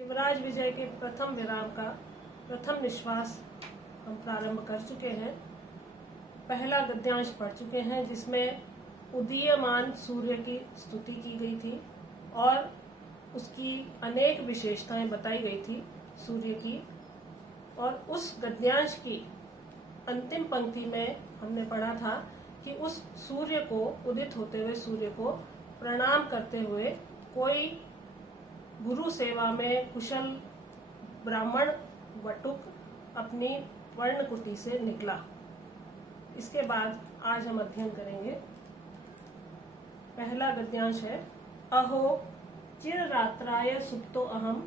शिवराज विजय के प्रथम विराम का प्रथम निश्वास हम प्रारंभ कर चुके हैं। पहला गद्यांश पढ़ चुके हैं जिसमें उदीयमान सूर्य की स्तुति की गई थी और उसकी अनेक विशेषताएं बताई गई थी सूर्य की। और उस गद्यांश की अंतिम पंक्ति में हमने पढ़ा था कि उस सूर्य को, उदित होते हुए सूर्य को प्रणाम करते हुए कोई गुरु सेवा में कुशल ब्राह्मण वटुक अपनी वर्ण कुटी से निकला। इसके बाद आज हम अध्ययन करेंगे। पहला गद्यांश है, अहो चिर रात्राय सुप्तो अहम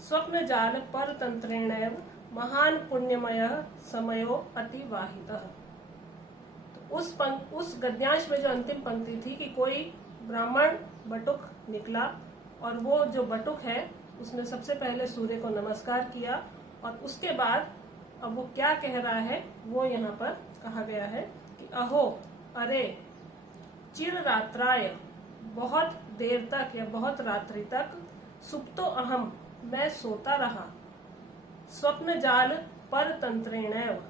स्वप्न जाल पर तंत्रेणैव महान पुण्यमय समयो अतिवाहितः। तो उस गद्यांश में जो अंतिम पंक्ति थी कि कोई ब्राह्मण बटुक निकला और वो जो बटुक है उसने सबसे पहले सूर्य को नमस्कार किया और उसके बाद अब वो क्या कह रहा है वो यहाँ पर कहा गया है कि अहो, अरे, चिर रात्राय, बहुत देर तक या बहुत रात्रि तक, सुप्तो अहम, मैं सोता रहा, स्वप्न जाल पर तंत्रेणैव,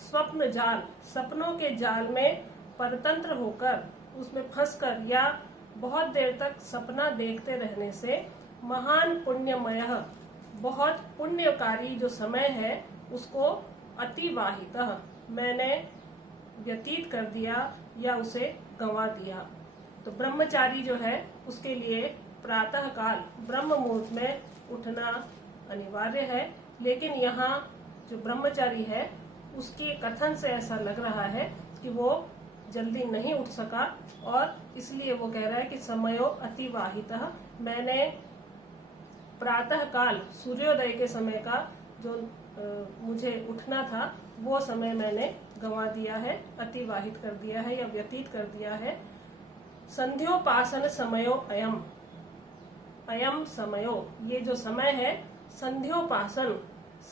स्वप्न जाल, सपनों के जाल में परतंत्र होकर, उसमें फंसकर या बहुत देर तक सपना देखते रहने से महान पुण्यमय, बहुत पुण्यकारी जो समय है उसको अतिवाहितः, मैंने व्यतीत कर दिया या उसे गंवा दिया। तो ब्रह्मचारी जो है उसके लिए प्रातः काल ब्रह्म मुहूर्त में उठना अनिवार्य है, लेकिन यहाँ जो ब्रह्मचारी है उसके कथन से ऐसा लग रहा है कि वो जल्दी नहीं उठ सका और इसलिए वो कह रहा है कि समयो अतिवाहितः, मैंने प्रातः काल सूर्योदय के समय का जो मुझे उठना था वो समय मैंने गंवा दिया है, अतिवाहित कर दिया है या व्यतीत कर दिया है। संध्योपासन समयो अयम, अयम समयो, ये जो समय है संध्योपासन,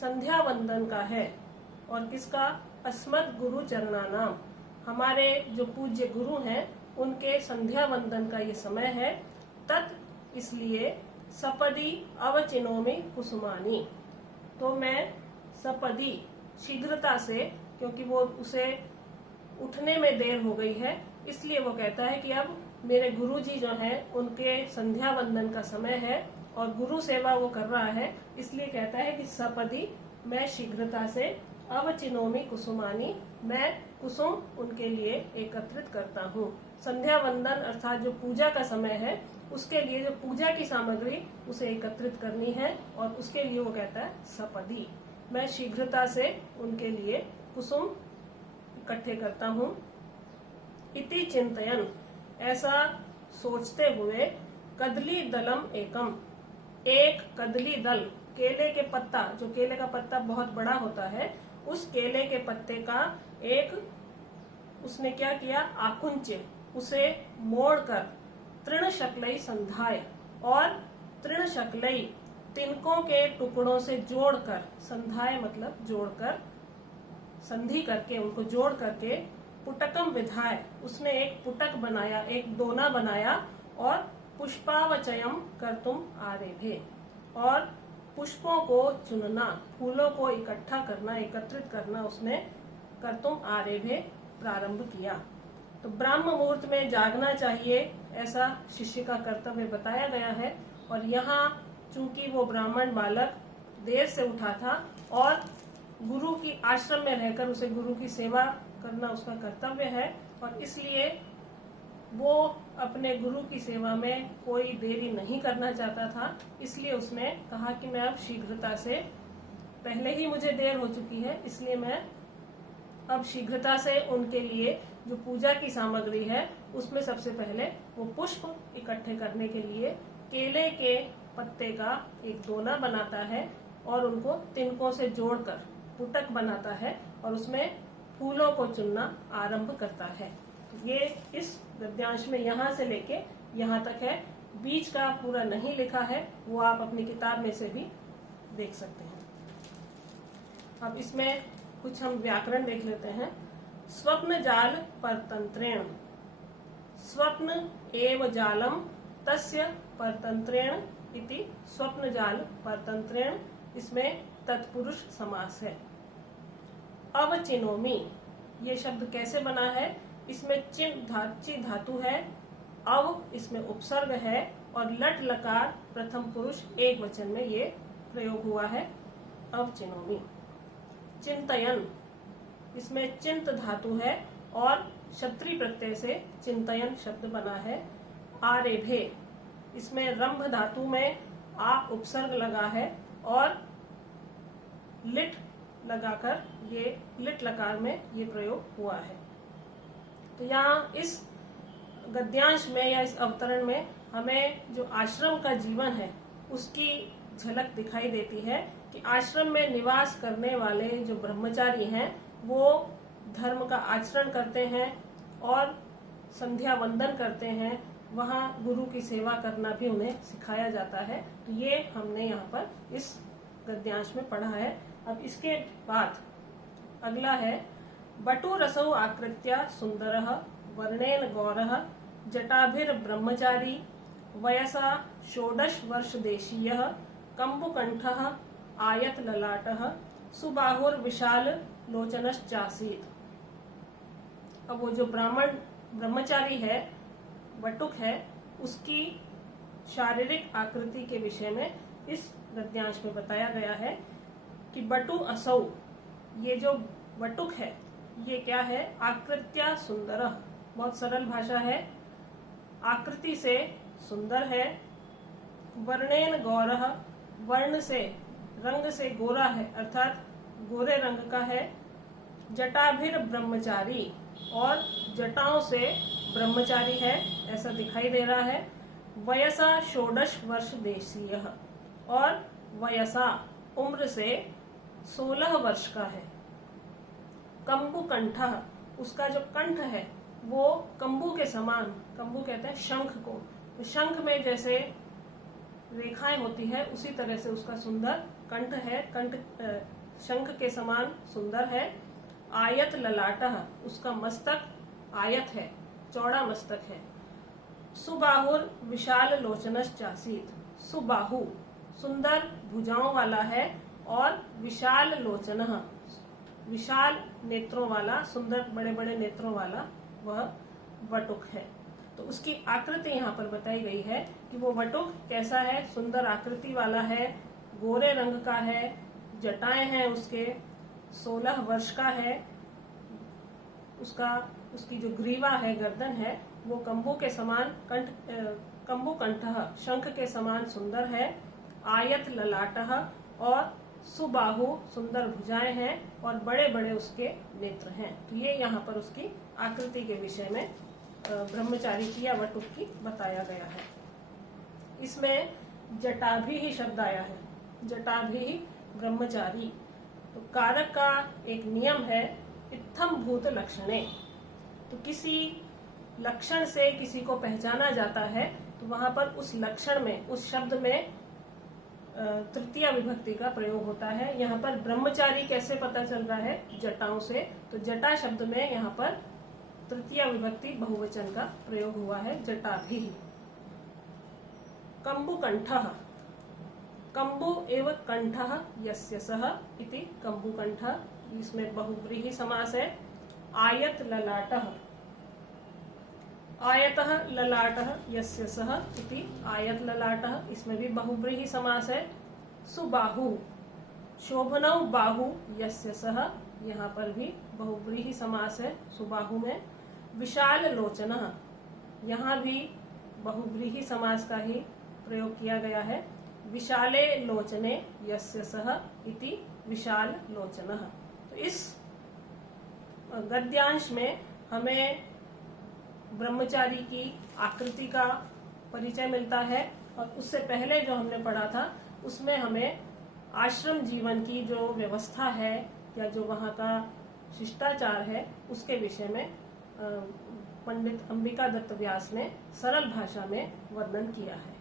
संध्या वंदन का है। और किसका? अस्मत् गुरु चरणानाम, हमारे जो पूज्य गुरु हैं उनके संध्या वंदन का ये समय है। तत्, इसलिए सपदी अवचिनोमि कुसुमानी, तो मैं सपदी, शीघ्रता से, क्योंकि वो उसे उठने में देर हो गई है इसलिए वो कहता है कि अब मेरे गुरुजी जो हैं उनके संध्या वंदन का समय है और गुरु सेवा वो कर रहा है, इसलिए कहता है कि सपदी, मैं शीघ्रता से, अवचिनोमि कुसुमानी, मैं कुसुम उनके लिए एकत्रित करता हूँ। संध्या वंदन अर्थात जो पूजा का समय है उसके लिए जो पूजा की सामग्री उसे एकत्रित करनी है और उसके लिए वो कहता है सपदी, मैं शीघ्रता से उनके लिए कुसुम इकट्ठे करता हूँ। इति चिंतयन, ऐसा सोचते हुए, कदली दलम एकम, एक कदली दल, केले के पत्ता, जो केले का पत्ता बहुत बड़ा होता है, उस केले के पत्ते का एक, उसने क्या किया, आकुंच्य, उसे मोड़कर, तृण शक्लई संधाय, और तृण शक्लई, तिनकों के टुकड़ों से जोड़कर, संधाय मतलब जोड़कर, संधि करके, उनको जोड़ करके, पुटकम विधाय, उसने एक पुटक बनाया, एक दोना बनाया, और पुष्पावचयम कर्तुम आरेभे, और पुष्पों को चुनना, फूलों को इकट्ठा करना, एकत्रित करना उसने कर्तुम आरेभे प्रारंभ किया। तो ब्राह्म मुहूर्त में जागना चाहिए, ऐसा शिष्य का कर्तव्य बताया गया है। और यहाँ चूंकि वो ब्राह्मण बालक देर से उठा था और गुरु की आश्रम में रहकर उसे गुरु की सेवा करना उसका कर्तव्य है, और इसलिए वो अपने गुरु की सेवा में कोई देरी नहीं करना चाहता था, इसलिए उसने कहा कि मैं अब शीघ्रता से, पहले ही मुझे देर हो चुकी है इसलिए मैं अब शीघ्रता से उनके लिए जो पूजा की सामग्री है उसमें सबसे पहले वो पुष्प इकट्ठे करने के लिए केले के पत्ते का एक दोना बनाता है और उनको तिनकों से जोड़कर पुटक बनाता है और उसमें फूलों को चुनना आरंभ करता है। ये इस गद्यांश में यहाँ से लेके यहाँ तक है, बीच का पूरा नहीं लिखा है, वो आप अपनी किताब में से भी देख सकते हैं। अब इसमें कुछ हम व्याकरण देख लेते हैं। स्वप्न जाल परतंत्रेण, स्वप्न एव जालम तस्य परतंत्रेण इति स्वप्नजाल परतंत्रेण, इसमें तत्पुरुष समास है। अवचिनोमि, ये शब्द कैसे बना है? इसमें ची धातु है, अव इसमें उपसर्ग है और लट लकार प्रथम पुरुष एक वचन में ये प्रयोग हुआ है। अवचिनोमि। चिंतयन, इसमें चिंत धातु है और क्षत्री प्रत्यय से चिंतयन शब्द बना है। आरेभे, इसमें रंभ धातु में आ उपसर्ग लगा है और लिट लगाकर ये लिट लकार में ये प्रयोग हुआ है। तो यहाँ इस गद्यांश में या इस अवतरण में हमें जो आश्रम का जीवन है उसकी झलक दिखाई देती है कि आश्रम में निवास करने वाले जो ब्रह्मचारी हैं वो धर्म का आचरण करते हैं और संध्या वंदन करते हैं। वहाँ गुरु की सेवा करना भी उन्हें सिखाया जाता है। तो ये हमने यहाँ पर इस गद्यांश में पढ़ा है। अब इसके बाद अगला है, बटुरसौ आकृत्या सुंदरः वर्णेन गौरः जटाभिर ब्रह्मचारी वयसा 16 वर्ष देशीयः कंबुकंठः आयत ललाटः सुबाहुर विशाल लोचनश्चासीत्। अब वो जो ब्रह्मचारी है, बटुक है, उसकी शारीरिक आकृति के विषय में इस गद्यांश में बताया गया है कि बटु असौ, ये जो बटुक है ये क्या है? आकृत्या सुंदरः, बहुत सरल भाषा है, आकृति से सुंदर है। वर्णेन गौरः, वर्ण से रंग से गोरा है अर्थात गोरे रंग का है। जटाभिर ब्रह्मचारी, और जटाओं से ब्रह्मचारी है ऐसा दिखाई दे रहा है। वयसा 16 वर्ष देशीयः, और वयसा उम्र से 16 वर्ष का है। कंबुकंठः, उसका जो कंठ है वो कंबू के समान, कंबू कहते हैं शंख को, तो शंख में जैसे रेखाएं होती है उसी तरह से उसका सुंदर कंठ है, कंठ शंख के समान सुंदर है। आयत ललाटः, उसका मस्तक आयत है, चौड़ा मस्तक है। सुबाहुर विशाल लोचनश्चासीत्, सुबाहु सुंदर भुजाओं वाला है और विशाल लोचनः, विशाल नेत्रों वाला, सुंदर बड़े बड़े नेत्रों वाला वह वटुक है। तो उसकी आकृति यहाँ पर बताई गई है कि वो वटुक कैसा है? सुंदर आकृति वाला है, गोरे रंग का है, जटाएं हैं उसके, 16 वर्ष का है। उसकी जो ग्रीवा है, गर्दन है, वो कंबू के समान कंबू कंठः, शंख के समान सुंदर है। आयत ललाटः, और सुबाहु सुंदर भुजाएं हैं और बड़े बड़े उसके नेत्र हैं। तो ये यहाँ पर उसकी आकृति के विषय में ब्रह्मचारी की या वटुक की बताया गया है। इसमें जटाभि ही शब्द आया है, जटाभि ही ब्रह्मचारी। तो कारक का एक नियम है, इत्थम भूत लक्षणे, तो किसी लक्षण से किसी को पहचाना जाता है तो वहां पर उस लक्षण में, उस शब्द में तृतीया विभक्ति का प्रयोग होता है। यहाँ पर ब्रह्मचारी कैसे पता चल रहा है? जटाओं से। तो जटा शब्द में यहाँ पर तृतीया विभक्ति बहुवचन का प्रयोग हुआ है, जटाभिः। कंबुकंठः, कंबु एव कंठः यस्य सः इति कंबुकंठः, इसमें बहुव्रीहि समास है। आयत ललाटः, आयतः ललाटः यस्य सः इति आयत ललाटः, इसमें भी बहुव्रीहि समास है। सुबाहु, शोभनौ बाहु यस्य सः, यहाँ पर भी बहुव्रीहि समास है सुबाहु में। विशाल लोचनः, यहाँ भी बहुव्रीहि समास का ही प्रयोग किया गया है। विशाले लोचने यस्य सः इति विशाल लोचनः। तो इस गद्यांश में हमें ब्रह्मचारी की आकृति का परिचय मिलता है, और उससे पहले जो हमने पढ़ा था उसमें हमें आश्रम जीवन की जो व्यवस्था है या जो वहाँ का शिष्टाचार है उसके विषय में पंडित अंबिका दत्त व्यास ने सरल भाषा में वर्णन किया है।